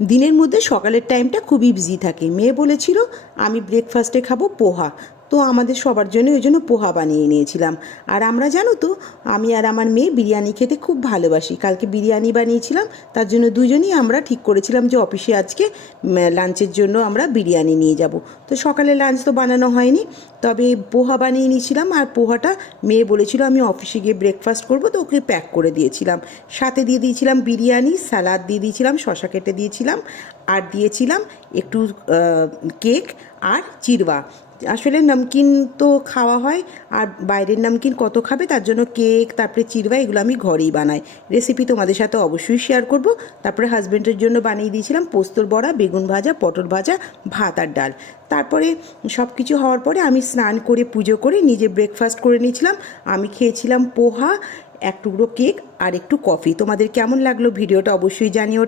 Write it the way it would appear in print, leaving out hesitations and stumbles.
দিনের মধ্যে সকালের টাইমটা খুবই বিজি থাকে। মেয়ে বলেছিল আমি ব্রেকফাস্টে খাবো পোহা, তো আমাদের সবার জন্য ওই জন্য পোহা বানিয়ে নিয়েছিলাম। আর আমরা জানো তো, আমি আর আমার মেয়ে বিরিয়ানি খেতে খুব ভালোবাসি। কালকে বিরিয়ানি বানিয়েছিলাম, তার জন্য দুজনেই আমরা ঠিক করেছিলাম যে অফিসে আজকে লাঞ্চের জন্য আমরা বিরিয়ানি নিয়ে যাব। তো সকালে লাঞ্চ তো বানানো হয়নি, তবে পোহা বানিয়ে নিয়েছিলাম। আর পোহাটা মেয়ে বলেছিল আমি অফিসে গিয়ে ব্রেকফাস্ট করবো, তো ওকে প্যাক করে দিয়েছিলাম। সাথে দিয়ে দিয়েছিলাম বিরিয়ানি, স্যালাড দিয়ে দিয়েছিলাম, শসা কেটে দিয়েছিলাম, আর দিয়েছিলাম একটু কেক আর চিড়বা। আসলে নমকিন তো খাওয়া হয়, আর বাইরের নমকিন কত খাবে, তার জন্য কেক তারপরে চিড়বা এগুলো আমি ঘরেই বানাই। রেসিপি তোমাদের সাথে অবশ্যই শেয়ার করব। তারপরে হাজব্যান্ডের জন্য বানিয়ে দিয়েছিলাম পোস্তর বড়া, বেগুন ভাজা, পটল ভাজা, ভাত আর ডাল। তারপরে সব কিছু হওয়ার পরে আমি স্নান করে পুজো করে নিজে ব্রেকফাস্ট করে নিয়েছিলাম। আমি খেয়েছিলাম পোহা, এক টুকরো কেক আর একটু কফি। তোমাদের কেমন লাগলো ভিডিওটা অবশ্যই জানিও।